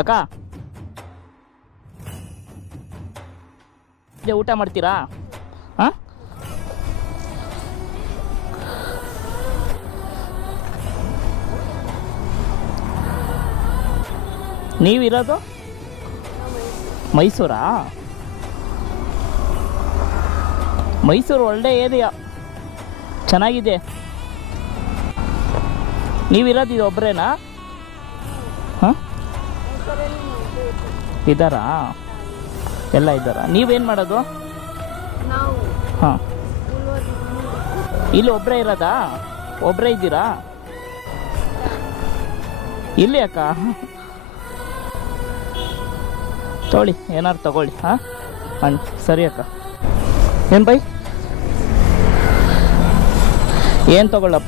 ಅಕ್ಕ ಊಟ ಮಾಡ್ತೀರಾ? ಹಾಂ, ನೀವಿರೋದು ಮೈಸೂರಾ? ಮೈಸೂರು ಒಳ್ಳೆ ಏರಿಯಾ, ಚೆನ್ನಾಗಿದೆ. ನೀವಿರೋದು ಇದು ಒಬ್ಬರೇನಾ? ಹಾಂ, ಇದ್ದಾರಾ? ಎಲ್ಲ ಇದ್ದಾರಾ? ನೀವೇನು ಮಾಡೋದು? ಹಾಂ, ಇಲ್ಲಿ ಒಬ್ಬರೇ ಇರೋದಾ? ಒಬ್ಬರೇ ಇದ್ದೀರಾ ಇಲ್ಲಿ? ಅಕ್ಕ ತೊಗೊಳ್ಳಿ, ಏನಾದ್ರು ತಗೊಳ್ಳಿ. ಹಾಂ ಸರಿ ಅಕ್ಕ. ಏನು ಬೈ, ಏನು ತಗೊಳ್ಳಪ್ಪ?